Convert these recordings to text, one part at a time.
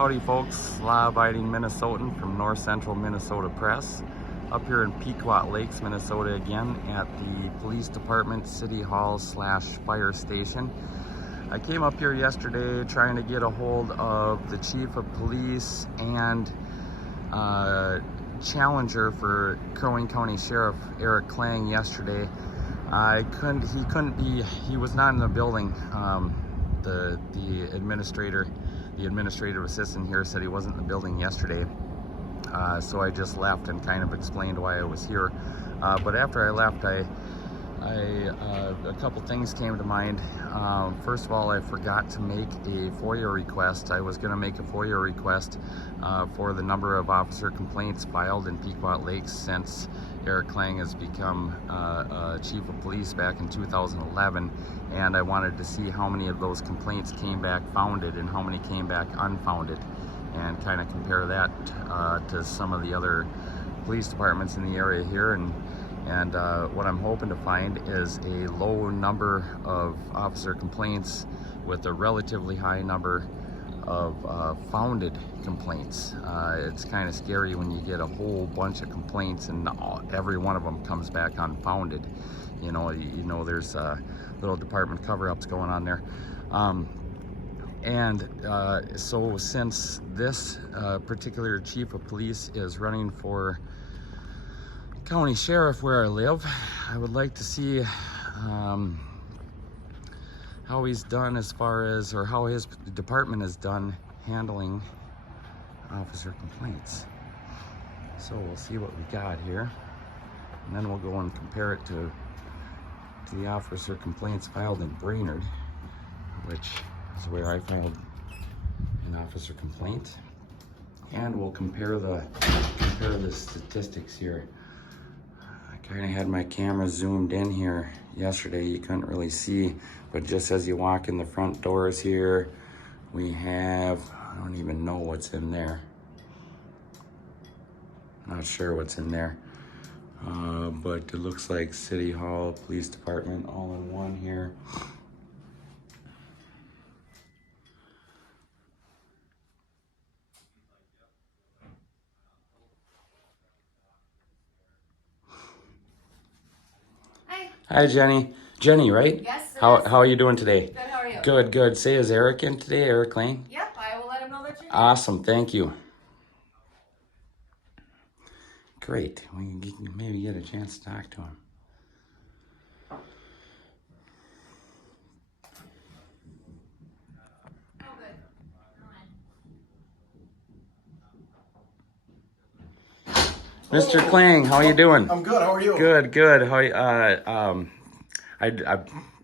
Howdy folks, law-abiding Minnesotan from North Central Minnesota Press, up here in Pequot Lakes, Minnesota again at the Police Department City Hall / Fire Station. I came up here yesterday trying to get a hold of the Chief of Police and challenger for Crow Wing County Sheriff Eric Klang yesterday. He was not in the building. The administrative assistant here said he wasn't in the building yesterday, so I just left and kind of explained why I was here. But after I left, a couple things came to mind. First of all, I forgot to make a FOIA request. I was going to make a FOIA request for the number of officer complaints filed in Pequot Lakes since Eric Klang has become Chief of Police back in 2011, and I wanted to see how many of those complaints came back founded and how many came back unfounded, and kind of compare that to some of the other police departments in the area here. And what I'm hoping to find is a low number of officer complaints with a relatively high number of founded complaints. It's kind of scary when you get a whole bunch of complaints and every one of them comes back unfounded. You know there's little department cover-ups going on there. So since this particular chief of police is running for county sheriff where I live, I would like to see how he's done as far as, or how his department has done handling officer complaints. So we'll see what we got here, and then we'll go and compare it to the officer complaints filed in Brainerd, which is where I filed an officer complaint, and we'll compare the statistics here. Kind of had my camera zoomed in here yesterday. You couldn't really see, but just as you walk in the front doors here, we have, I don't even know what's in there. Not sure what's in there, but it looks like City Hall, Police Department, all in one here. Hi, Jenny. Jenny, right? Yes. How are you doing today? Good. How are you? Good, good. Say, is Eric in today? Eric Klang? Yep. I will let him know that you're here. Awesome. Thank you. Great. We can maybe get a chance to talk to him. Oh, good. Mr. Klang, how are you doing? I'm good. How are you? Good, good. I'm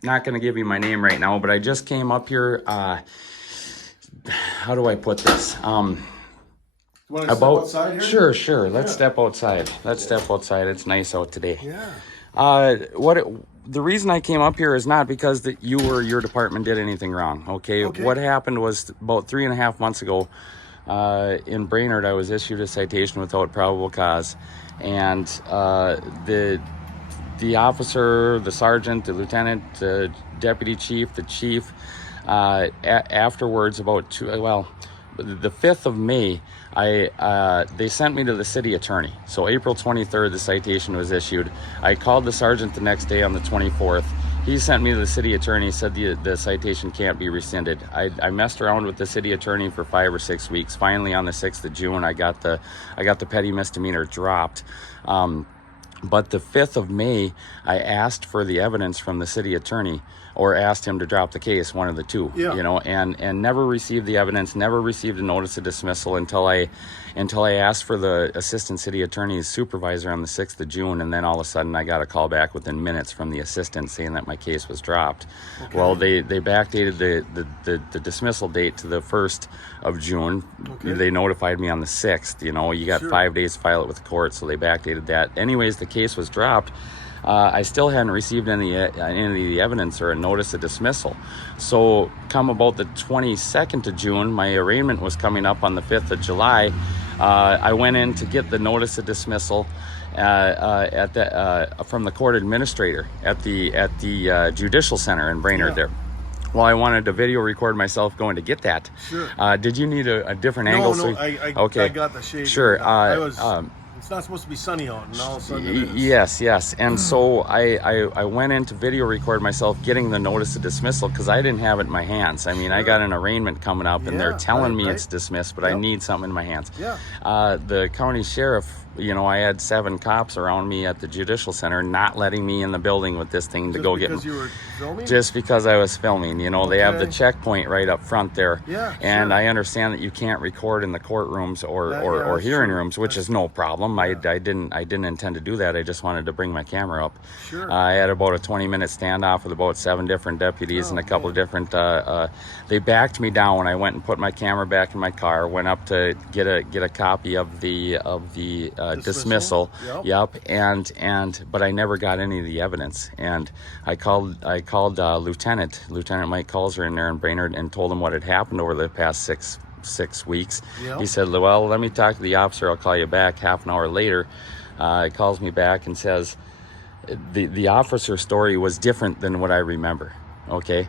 not going to give you my name right now, but I just came up here. How do I put this? You want to step outside here? Sure. Let's step outside. It's nice out today. Yeah. The reason I came up here is not because that you or your department did anything wrong. Okay. What happened was about 3.5 months ago, in Brainerd, I was issued a citation without probable cause, and the officer, the sergeant, the lieutenant, the deputy chief, the chief, afterwards, the 5th of May, they sent me to the city attorney. So April 23rd, the citation was issued. I called the sergeant the next day on the 24th. He sent me to the city attorney, said the citation can't be rescinded. I messed around with the city attorney for 5 or 6 weeks. Finally, on the 6th of June, I got the petty misdemeanor dropped. But the 5th of May, I asked for the evidence from the city attorney, or asked him to drop the case, one of the two. Yeah. And never received the evidence, never received a notice of dismissal until I asked for the assistant city attorney's supervisor on the 6th of June, and then all of a sudden I got a call back within minutes from the assistant saying that my case was dropped. Okay. Well, they backdated the dismissal date to the 1st of June. Okay. They notified me on the 6th. You got 5 days to file it with the court, so they backdated that. Anyways, the case was dropped. I still hadn't received any of the evidence or a notice of dismissal. So come about the 22nd of June, my arraignment was coming up on the 5th of July. I went in to get the notice of dismissal from the court administrator at the judicial center in Brainerd there. Well, I wanted to video record myself going to get that. Sure. Did you need a different angle? No, okay. I got the shade. Sure. It's not supposed to be sunny out, and all of a sudden it is. Yes. And so I went in to video record myself getting the notice of dismissal because I didn't have it in my hands. I mean, I got an arraignment coming up, and they're telling me it's dismissed, but I need something in my hands. Yeah. The county sheriff, you know, I had 7 cops around me at the judicial center not letting me in the building with this thing to go get. Just because you were filming? Just because I was filming. You know, they have the checkpoint right up front there. Yeah. And I understand that you can't record in the courtrooms or hearing rooms, which is no problem. I didn't intend to do that. I just wanted to bring my camera up. Sure. I had about a 20-minute standoff with about 7 different deputies and a couple of different. They backed me down when I went and put my camera back in my car. Went up to get a copy of the dismissal. Yep. But I never got any of the evidence. And I called Lieutenant Mike Kulzer in there in Brainerd and told him what had happened over the past six weeks. Yep. He said, well, let me talk to the officer. I'll call you back. Half an hour later, he calls me back and says the officer's story was different than what I remember. Okay.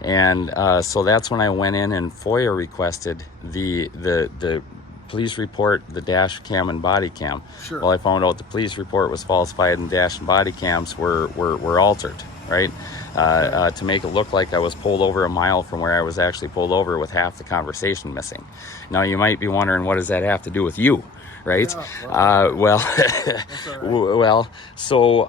And so that's when I went in and FOIA requested the police report, the dash cam and body cam. Sure. Well, I found out the police report was falsified and dash and body cams were altered, right? To make it look like I was pulled over a mile from where I was actually pulled over with half the conversation missing. Now, you might be wondering, what does that have to do with you, right? Yeah, well, right. well, so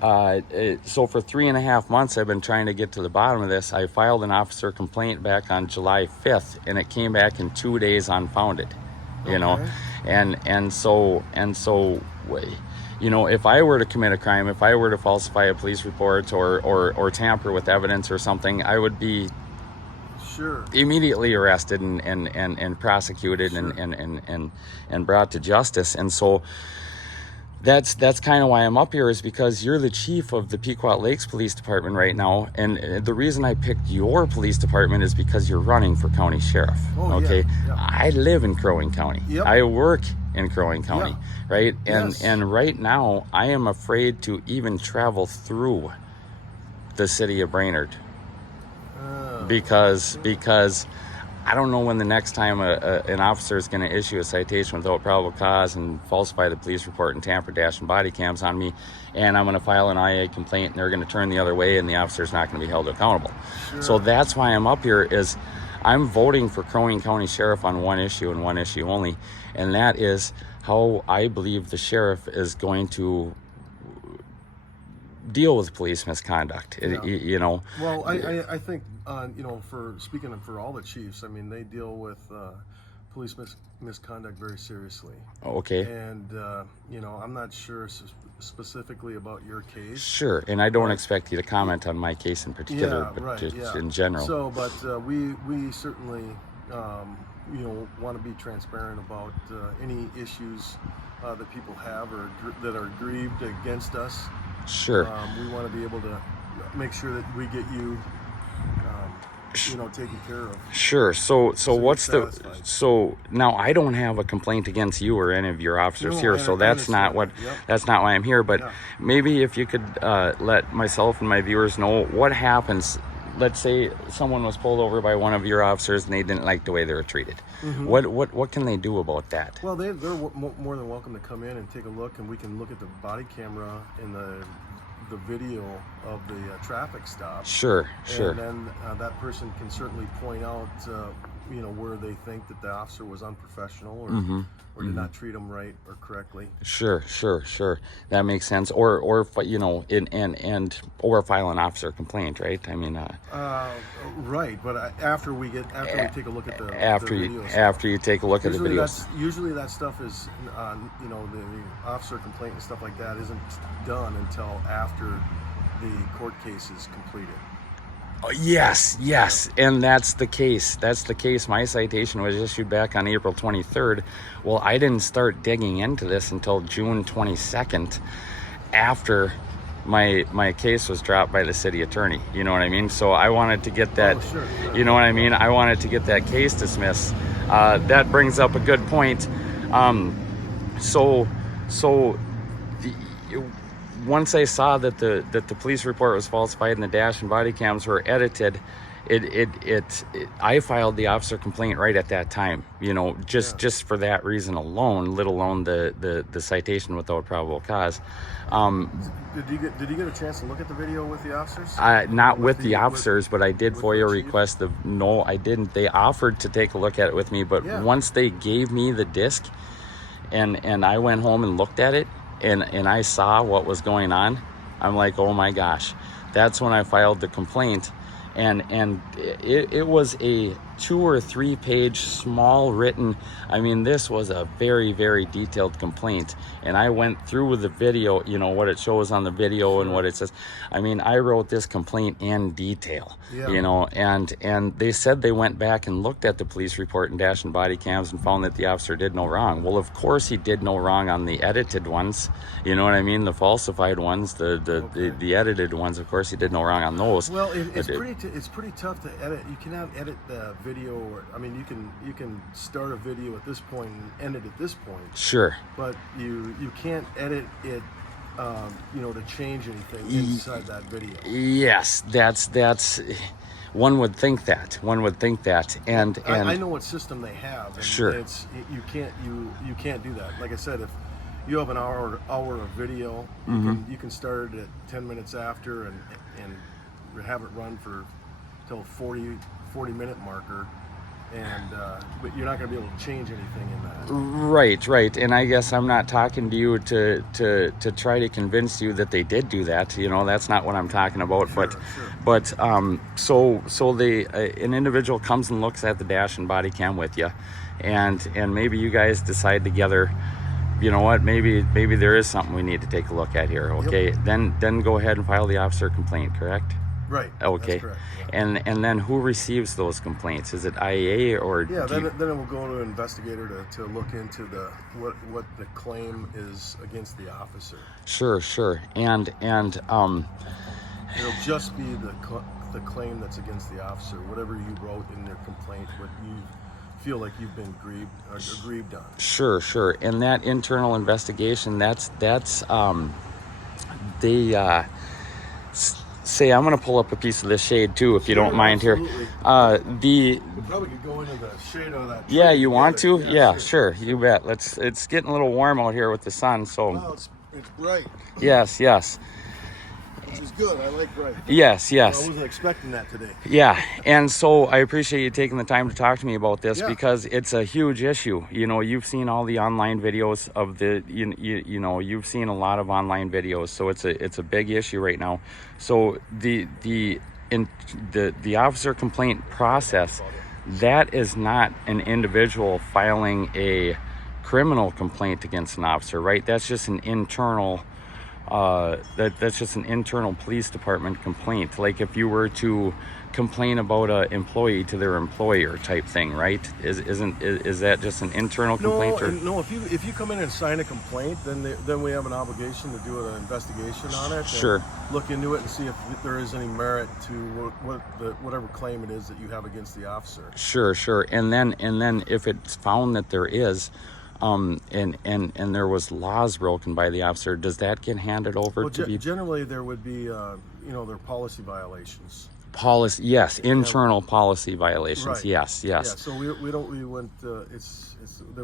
for 3.5 months, I've been trying to get to the bottom of this. I filed an officer complaint back on July 5th, and it came back in 2 days unfounded, you know? And so, you know, if I were to commit a crime, if I were to falsify a police report or tamper with evidence or something, I would be immediately arrested and prosecuted and brought to justice. And so that's kind of why I'm up here, is because you're the chief of the Pequot Lakes Police Department right now, and the reason I picked your police department is because you're running for county sheriff. I live in Crow Wing County. I work in Crow Wing County, right? And right now I am afraid to even travel through the city of Brainerd because I don't know when the next time an officer is going to issue a citation without probable cause and falsify the police report and tamper dash and body cams on me, and I'm going to file an IA complaint and they're going to turn the other way and the officer's not going to be held accountable. So that's why I'm up here, is I'm voting for Crow Wing County Sheriff on one issue and one issue only, and that is how I believe the sheriff is going to deal with police misconduct. You know. Well, I think you know, for speaking for all the chiefs, I mean, they deal with police misconduct very seriously. Okay. And you know, I'm not sure specifically about your case. Sure, and I don't expect you to comment on my case in particular, but just in general. So, but we certainly you know, want to be transparent about any issues that people have or that are grieved against us. Sure. We want to be able to make sure that we get you, you know, taken care of. Sure. So what's so now I don't have a complaint against you or any of your officers here, so that's not what that's not why I'm here. But maybe if you could let myself and my viewers know what happens. Let's say someone was pulled over by one of your officers and they didn't like the way they were treated. What can they do about that? Well, they're more than welcome to come in and take a look, and we can look at the body camera and the video of the traffic stop. Sure. And then that person can certainly point out, you know, where they think that the officer was unprofessional or did not treat them right or correctly. Sure. That makes sense. Or you know, or file an officer complaint, right? I mean, right. But after we take a look at the videos. After you take a look at the videos. Usually that stuff is, you know, the officer complaint and stuff like that isn't done until after the court case is completed. Yes, and that's the case. My citation was issued back on April 23rd. Well, I didn't start digging into this until June 22nd, after my case was dropped by the city attorney. You know what I mean? So I wanted to get that. Sure. You know what I mean? I wanted to get that case dismissed. That brings up a good point. once I saw that the police report was falsified and the dash and body cams were edited, I filed the officer complaint right at that time, you know, just for that reason alone, let alone the citation without probable cause. Did you get a chance to look at the video with the officers? Not with the officers, but I did FOIA request no, I didn't. They offered to take a look at it with me, but once they gave me the disc and I went home and looked at it and I saw what was going on, I'm like, oh my gosh. That's when I filed the complaint. And it was a 2 or 3 page small written, I mean, this was a very, very detailed complaint. And I went through with the video, you know, what it shows on the video and what it says. I mean, I wrote this complaint in detail, you know, and they said they went back and looked at the police report and dash and body cams and found that the officer did no wrong. Well, of course he did no wrong on the edited ones, you know what I mean? The falsified ones, the edited ones, of course he did no wrong on those. Well, it's pretty tough to edit. You cannot edit the video, or I mean, you can start a video at this point and end it at this point. Sure. But you can't edit it, you know, to change anything inside that video. Yes, that's. One would think that. And I know what system they have. And sure. You can't do that. Like I said, if you have an hour of video, you can start it at 10 minutes after and have it run till 40-minute marker, and but you're not going to be able to change anything in that. Right. And I guess I'm not talking to you to try to convince you that they did do that. You know, that's not what I'm talking about. But so an individual comes and looks at the dash and body cam with you, and maybe you guys decide together, you know what, maybe there is something we need to take a look at here. Okay, then go ahead and file the officer complaint, correct? Right. Okay. That's correct, yeah. And then who receives those complaints? Is it IAA or? Yeah. Then it will go to an investigator to look into what the claim is against the officer. Sure. And it'll just be the claim that's against the officer. Whatever you wrote in their complaint, what you feel like you've been aggrieved on. Sure. And that internal investigation, that's say, I'm going to pull up a piece of this shade too, if you don't mind here. You probably could go into the shade of that tree. Yeah, you want to? Yeah, sure. You bet. It's getting a little warm out here with the sun, so. Well, it's bright. Yes. Which is good. I like bright. Yes. I wasn't expecting that today. Yeah, and so I appreciate you taking the time to talk to me about this because it's a huge issue. You know, you've seen all the online videos of you know, you've seen a lot of online videos, so it's a big issue right now. So the officer complaint process, that is not an individual filing a criminal complaint against an officer, right? That's just an internal that's just an internal police department complaint. Like if you were to complain about an employee to their employer type thing, right? Is that just an internal complaint? No. If you come in and sign a complaint, then we have an obligation to do an investigation on it. Sure. And look into it and see if there is any merit to whatever claim it is that you have against the officer. Sure. And then if it's found that there is. And there was laws broken by the officer, does that get handed over to be? Generally, there would be, you know, there are policy violations. Internal policy violations. Right. Yes. Yeah. So there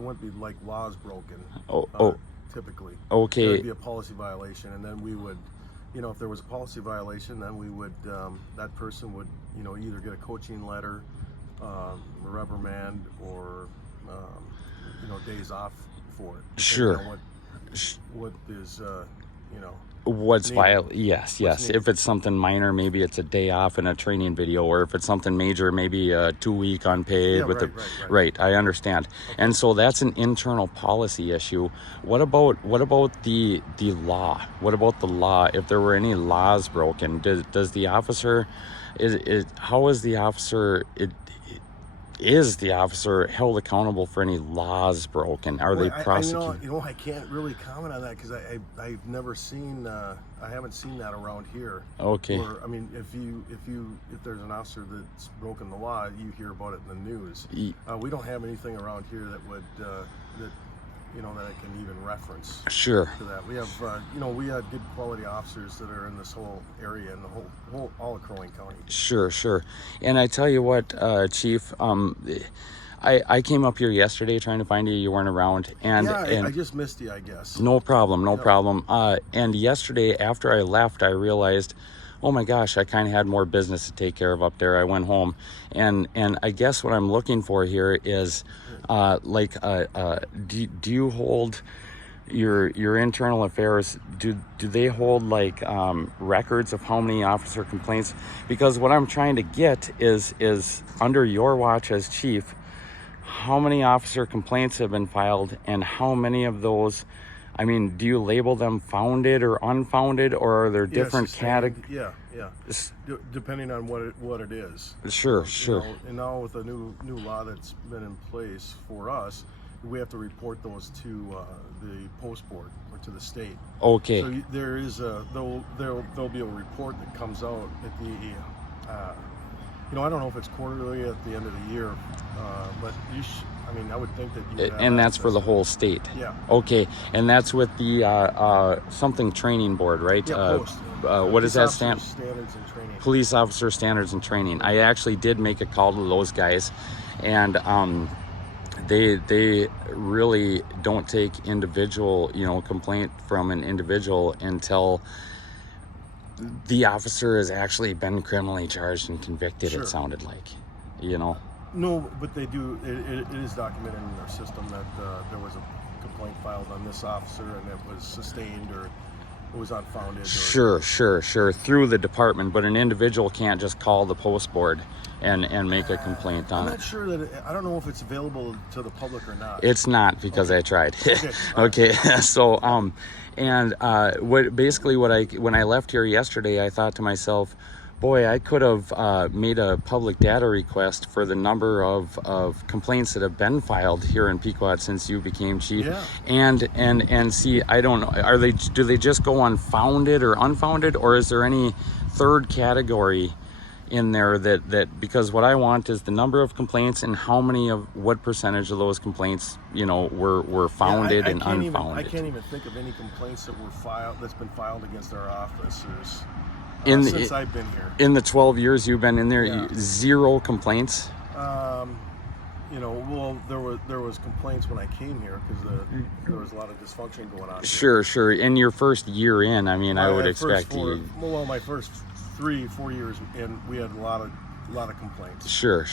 wouldn't be like laws broken. Typically. Okay. There would be a policy violation, and then we would, you know, if there was a policy violation, then we would, that person would, you know, either get a coaching letter, a reprimand, or you know, days off for it. Sure. What is, you know. What's yes. If it's something minor, maybe it's a day off in a training video, or if it's something major, maybe a 2-week unpaid right. I understand. Okay. And so that's an internal policy issue. What about the law? What about the law? If there were any laws broken, does the officer is the officer held accountable for any laws broken? Are they prosecuted? I can't really comment on that because I've never seen, I haven't seen that around here. Okay. Or, I mean, if there's an officer that's broken the law, you hear about it in the news. We don't have anything around here that would, that I can even reference Sure. to that. We have, we had good quality officers that are in this whole area and the whole all of Crow Wing County. Sure. And I tell you what, Chief, I came up here yesterday trying to find you. You weren't around, and I just missed you, I guess. No problem. And yesterday after I left, I realized, oh my gosh, I kind of had more business to take care of up there. I went home, and I guess what I'm looking for here is, do you hold your internal affairs? Do they hold records of how many officer complaints? Because what I'm trying to get is under your watch as chief, how many officer complaints have been filed, and how many of those, I mean, do you label them founded or unfounded, or are there different categories? Yeah. Depending on what it is. Sure. And now with the new law that's been in place for us, we have to report those to the post board or to the state. Okay. So there is there'll be a report that comes out at the I don't know if it's quarterly at the end of the year, but I would think that you would have and that's for the access. whole state. Yeah. Okay, and that's with the something training board, right? Yeah, post. What does that stand? Standards and training. Police officer standards and training. I actually did make a call to those guys, and they really don't take individual complaint from an individual until the officer has actually been criminally charged and convicted. Sure. It sounded like, No, but they do. It is documented in their system that there was a complaint filed on this officer and it was sustained or it was unfounded. Sure. Through the department, but an individual can't just call the post board and make a complaint on it. I'm not sure that I don't know if it's available to the public or not. It's not, because I tried. Okay. So when I left here yesterday, I thought to myself, boy, I could have made a public data request for the number of complaints that have been filed here in Pequot since you became chief. Yeah. And see, I don't know, do they just go on founded or unfounded, or is there any third category in there that because what I want is the number of complaints and what percentage of those complaints were founded and unfounded. I can't even think of any complaints that's been filed against our officers since I've been here. In the 12 years you've been in there, Yeah. Zero complaints? Well, there was complaints when I came here because there was a lot of dysfunction going on. Sure. In your first year in, I would expect you. Well, my first 3-4 years, and we had a lot of complaints. Sure.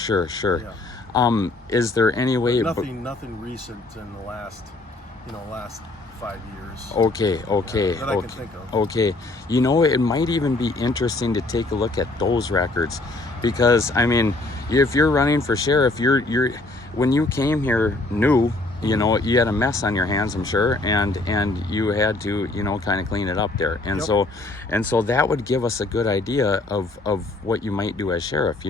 Yeah. Is there any way? Nothing recent in the last 5 years. Okay. That I can think of. Okay. It might even be interesting to take a look at those records, because if you're running for sheriff, you're when you came here new, you had a mess on your hands, I'm sure, and you had to kind of clean it up there, and Yep. so that would give us a good idea of what you might do as sheriff.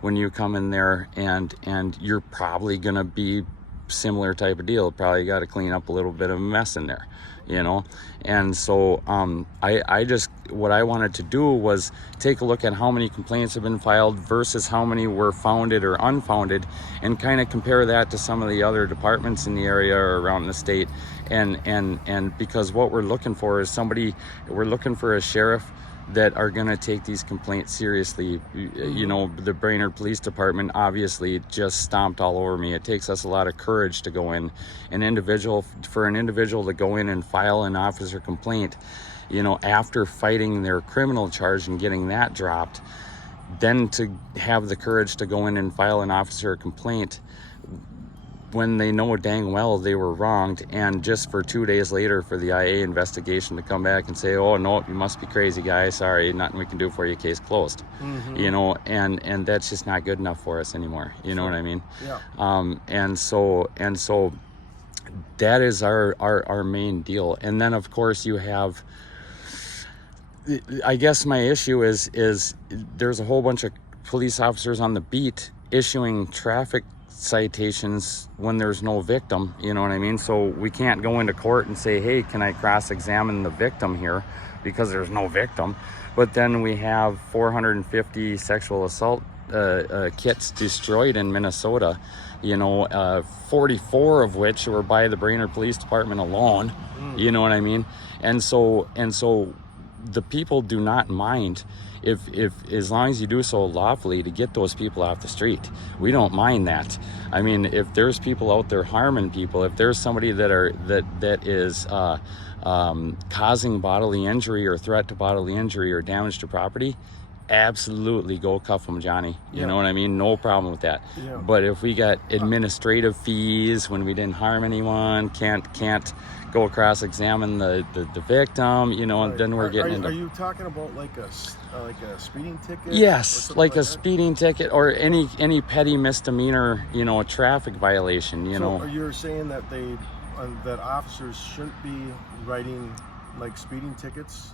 When you come in there and you're probably gonna be similar type of deal, probably got to clean up a little bit of a mess in there, and so what I wanted to do was take a look at how many complaints have been filed versus how many were founded or unfounded, and kind of compare that to some of the other departments in the area or around the state, and because what we're looking for is we're looking for a sheriff that are going to take these complaints seriously. The Brainerd Police Department obviously just stomped all over me. It takes us a lot of courage to go in. For an individual to go in and file an officer complaint, after fighting their criminal charge and getting that dropped, then to have the courage to go in and file an officer complaint when they know dang well they were wronged, and just for 2 days later for the IA investigation to come back and say, oh no, you must be crazy, guys, sorry, nothing we can do for you, case closed. Mm-hmm. And that's just not good enough for us anymore. You know what I mean? Yeah. And so that is our main deal. And then of course you have, I guess my issue is there's a whole bunch of police officers on the beat issuing traffic citations when there's no victim, you know what I mean? So we can't go into court and say, hey, can I cross-examine the victim here, because there's no victim. But then we have 450 sexual assault kits destroyed in Minnesota you know, 44 of which were by the Brainerd Police Department alone. You know what I mean? And so the people do not mind if as long as you do so lawfully to get those people off the street. We don't mind that. I mean, if there's people out there harming people, if there's somebody that is causing bodily injury or threat to bodily injury or damage to property, absolutely go cuff them, Johnny. You know what I mean? No problem with that. But if we got administrative fees when we didn't harm anyone, can't go cross-examine the victim, you know, and then we're getting into... Are you talking about like a speeding ticket? Yes, like a speeding ticket or any petty misdemeanor, you know, a traffic violation, you know. So you're saying that that officers shouldn't be writing like speeding tickets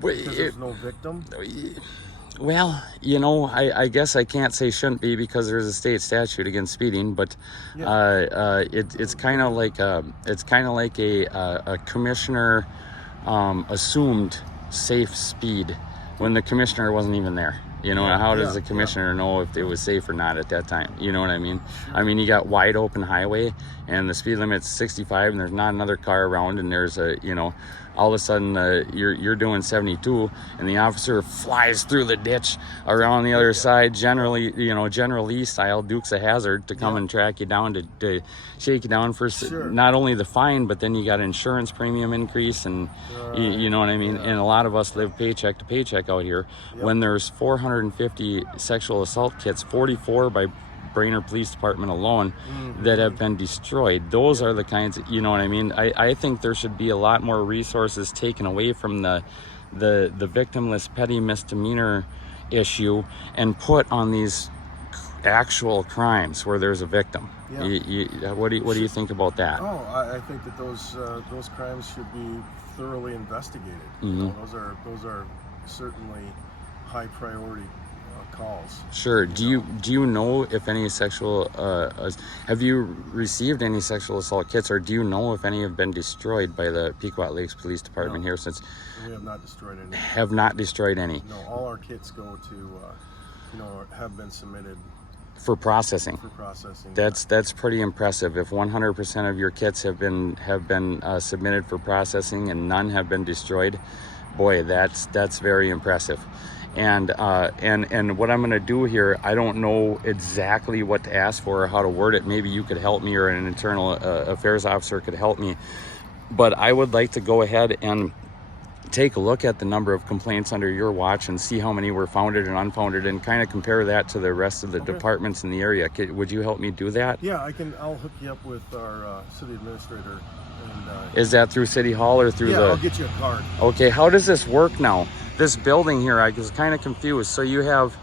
because there's no victim? Well, you know, I guess I can't say shouldn't be because there's a state statute against speeding, but it's kind of like a commissioner assumed safe speed when the commissioner wasn't even there. You know, how does the commissioner know if it was safe or not at that time? You know what I mean? I mean, you got wide open highway and the speed limit's 65 and there's not another car around and there's a, you know, all of a sudden you're doing 72 and the officer flies through the ditch around the other side, generally, you know, General Lee style, Dukes of Hazzard, to come and track you down, to shake you down for not only the fine, but then you got insurance premium increase and you know what I mean? And a lot of us live paycheck to paycheck out here. When there's 450 sexual assault kits, 44 by Brainerd Police Department alone that have been destroyed. Those are the kinds of, you know what I mean? I think there should be a lot more resources taken away from the victimless petty misdemeanor issue and put on these actual crimes where there's a victim. What do you think about that? I think that those crimes should be thoroughly investigated. You know, those are certainly high priority calls. Sure. Do you know if any sexual have you received any sexual assault kits, or do you know if any have been destroyed by the Pequot Lakes Police Department here since? We have not destroyed any. Have not destroyed any. No, all our kits go to you know, have been submitted for processing. That's pretty impressive. If 100% of your kits have been submitted for processing and none have been destroyed, boy, that's very impressive. And what I'm going to do here, I don't know exactly what to ask for or how to word it. Maybe you could help me, or an internal affairs officer could help me. But I would like to go ahead and take a look at the number of complaints under your watch and see how many were founded and unfounded, and kind of compare that to the rest of the departments in the area. Would you help me do that? Yeah, I'll hook you up with our city administrator. And, is that through City Hall or through I'll get you a card. Okay, how does this work now? This building here, I was kind of confused. So you have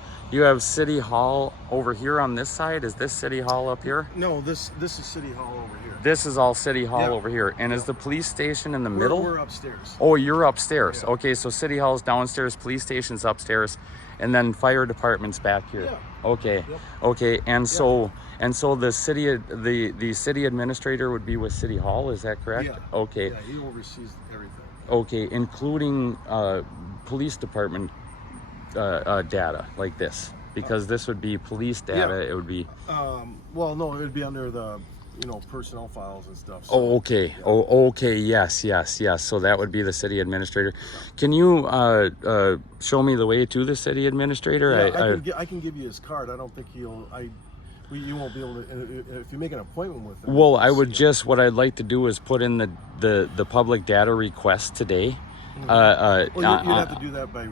City Hall over here on this side. Is this City Hall up here? No, this is City Hall over here. This is all City Hall over here. And is the police station in the middle? We're upstairs. Oh, you're upstairs. Okay, so City Hall's downstairs, police station's upstairs, and then fire department's back here. Okay. Okay, and so the city administrator would be with City Hall, is that correct? Okay. Yeah, he oversees everything. Okay, including police department data like this, because this would be police data. It would be well, no, it would be under the, you know, personnel files and stuff. So, okay. Okay. Yes. So that would be the city administrator. Can you show me the way to the city administrator? I can give you his card. I don't think you won't be able to, if you make an appointment with him. Well, what I'd like to do is put in the public data request today. You'd have to do that by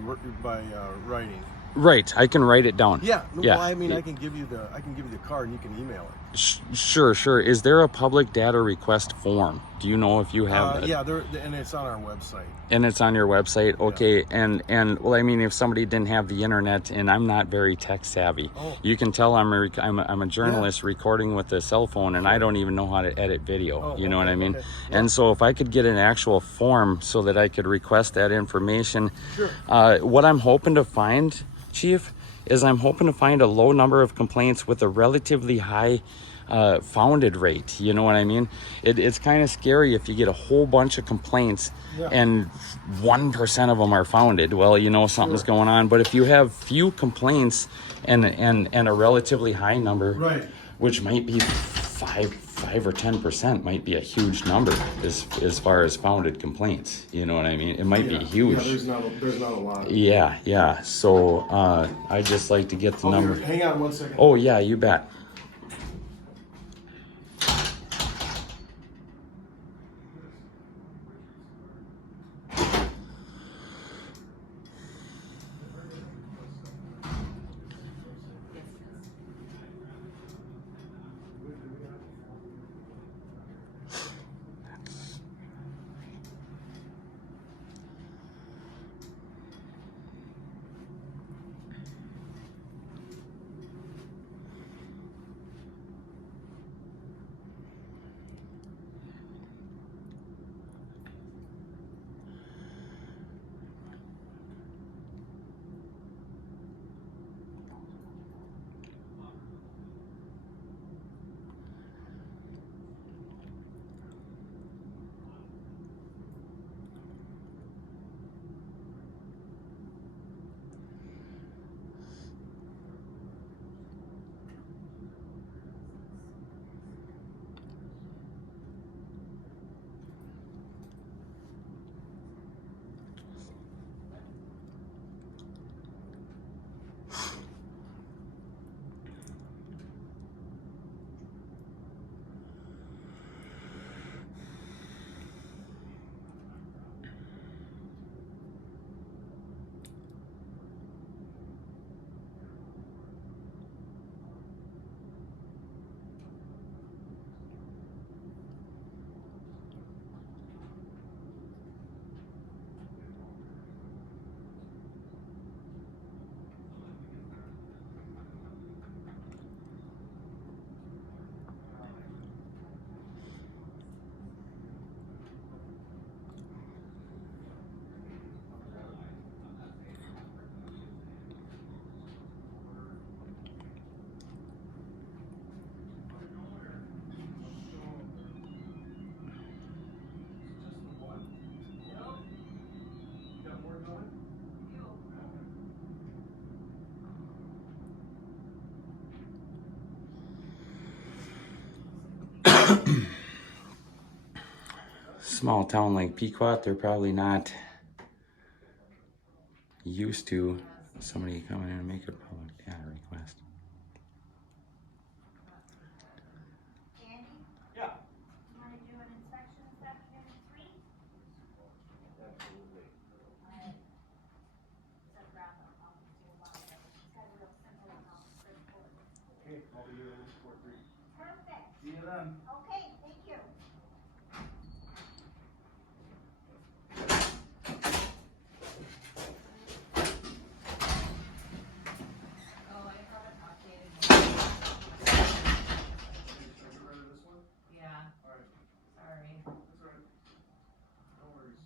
writing. Right, I can write it down. Well, I mean, I can give you the card and you can email it. Sure. Is there a public data request form? Do you know if you have that? And it's on our website. And it's on your website, okay. And well, I mean, if somebody didn't have the internet, and I'm not very tech savvy, you can tell I'm a journalist recording with a cell phone, and I don't even know how to edit video. You know what I mean? Okay. And so if I could get an actual form so that I could request that information, what I'm hoping to find, Chief, is I'm hoping to find a low number of complaints with a relatively high founded rate. You know what I mean? It's kind of scary if you get a whole bunch of complaints and 1% of them are founded. Well, you know something's going on. But if you have few complaints and a relatively high number, which might be 5 or 10% might be a huge number as far as founded complaints. You know what I mean? It might be huge. Yeah, there's not a lot. Yeah. So I just like to get the number. Hang on 1 second. Oh yeah, you bet. Small town like Pequot, they're probably not used to somebody coming in and make a public data request. Andy? Yeah. You want to do an inspection this afternoon at 3? Absolutely. Alright. So grab them, I'll just do a lot of it. It's got a real simple and all straightforward. Okay, I'll be here before 3. Perfect. See you then. Okay, thank you. Oh, I thought it updated. This one? Yeah, Alright, sorry. that's alright. No worries.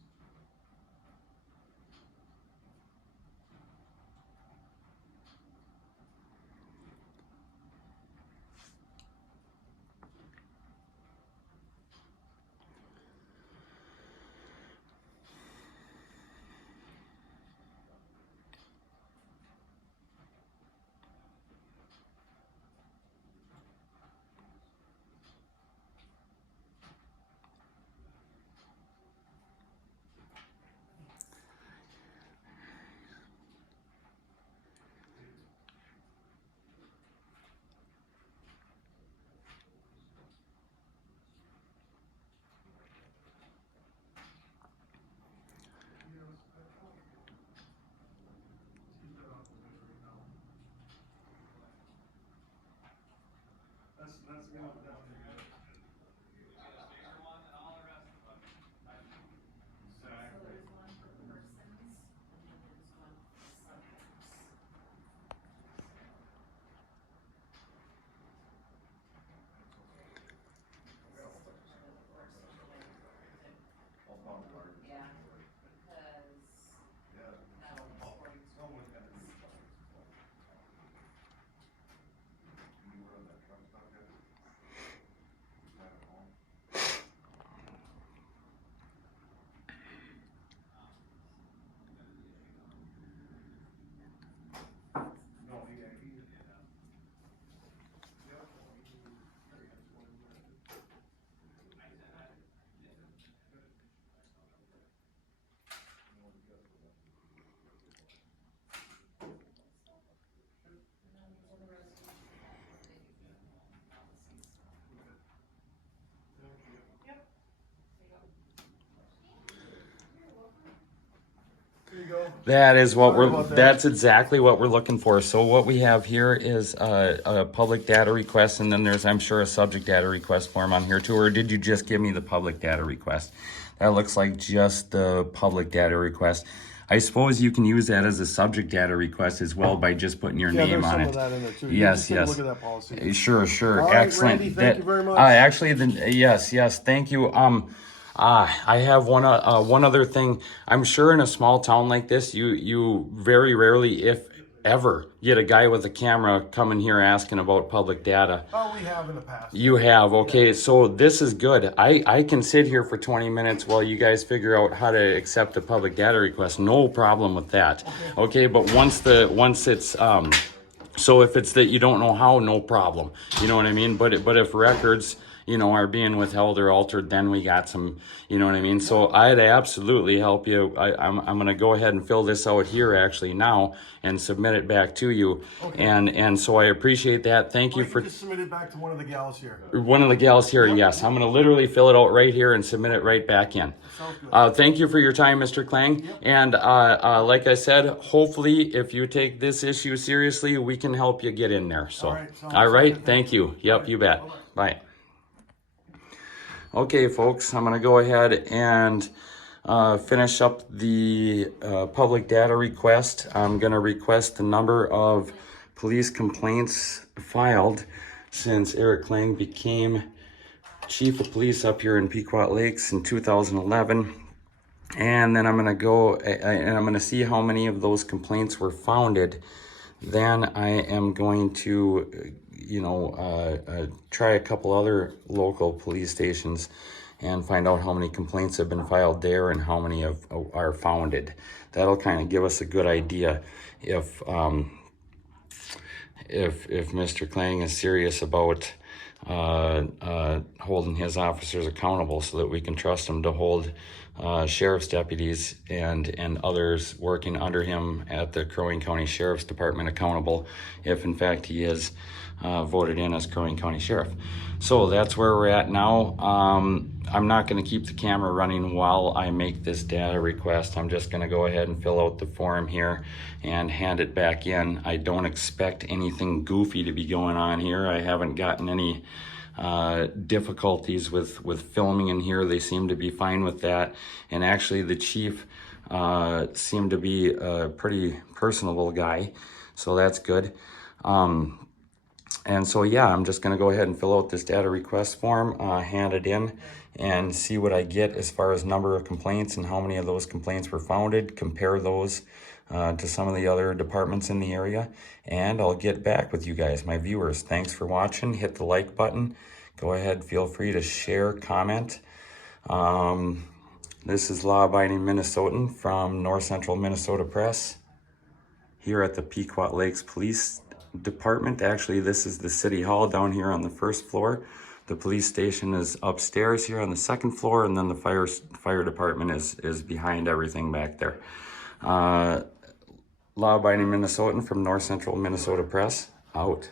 That's gonna definitely be good. So there's one for persons, and then there's one for subjects. Yeah, because that one's for That is what Sorry we're, about that. that's exactly what we're looking for. So what we have here is a public data request, and then there's, I'm sure, a subject data request form on here too, or did you just give me the public data request? That looks like just the public data request. I suppose you can use that as a subject data request as well by just putting your Yeah, name there's on some it. of that in there too. Yes, You can yes. Look at that policy. Sure. All right, Excellent. Randy, thank you very much. Actually, yes, thank you. I have one other thing. I'm sure in a small town like this, you very rarely, if ever, get a guy with a camera coming here asking about public data. Oh, we have in the past. You have, okay, so this is good. I can sit here for 20 minutes while you guys figure out how to accept a public data request. No problem with that. Okay, but once it's so if it's that you don't know how, no problem. You know what I mean? But if records, you know, are being withheld or altered, then we got some, you know what I mean? So I'd absolutely help you. I'm going to go ahead and fill this out here actually now and submit it back to you. Okay. And so I appreciate that. Thank you You for just submit it back to one of the gals here. one of the gals here. Yes, I'm going to literally fill it out right here and submit it right back in. Sounds good. Thank you for your time, Mr. Klang. And like I said, hopefully if you take this issue seriously, we can help you get in there. So, all right. Thank you. Yep, you bet. Bye. Okay, folks, I'm going to go ahead and finish up the public data request. I'm going to request the number of police complaints filed since Eric Klang became chief of police up here in Pequot Lakes in 2011. And then I'm going to go and I'm going to see how many of those complaints were founded. Then I am going to try a couple other local police stations and find out how many complaints have been filed there and how many are founded. That'll kind of give us a good idea if Mr. Klang is serious about holding his officers accountable, so that we can trust him to hold sheriff's deputies and others working under him at the Crow Wing County Sheriff's Department accountable, if in fact he is voted in as Crow Wing County Sheriff. So that's where we're at now. I'm not going to keep the camera running while I make this data request. I'm just going to go ahead and fill out the form here and hand it back in. I don't expect anything goofy to be going on here. I haven't gotten any difficulties with filming in here. They seem to be fine with that. And actually the chief seemed to be a pretty personable guy, so that's good. And so yeah, I'm just going to go ahead and fill out this data request form, hand it in, and see what I get as far as number of complaints and how many of those complaints were founded, compare those to some of the other departments in the area, and I'll get back with you guys, my viewers. Thanks for watching. Hit the like button. Go ahead, feel free to share, comment. This is law-abiding Minnesotan from North Central Minnesota Press here at the Pequot Lakes Police Department. Actually, this is the city hall down here on the first floor. The police station is upstairs here on the second floor, and then the fire department is behind everything back there. Law-abiding Minnesotan from North Central Minnesota Press, out.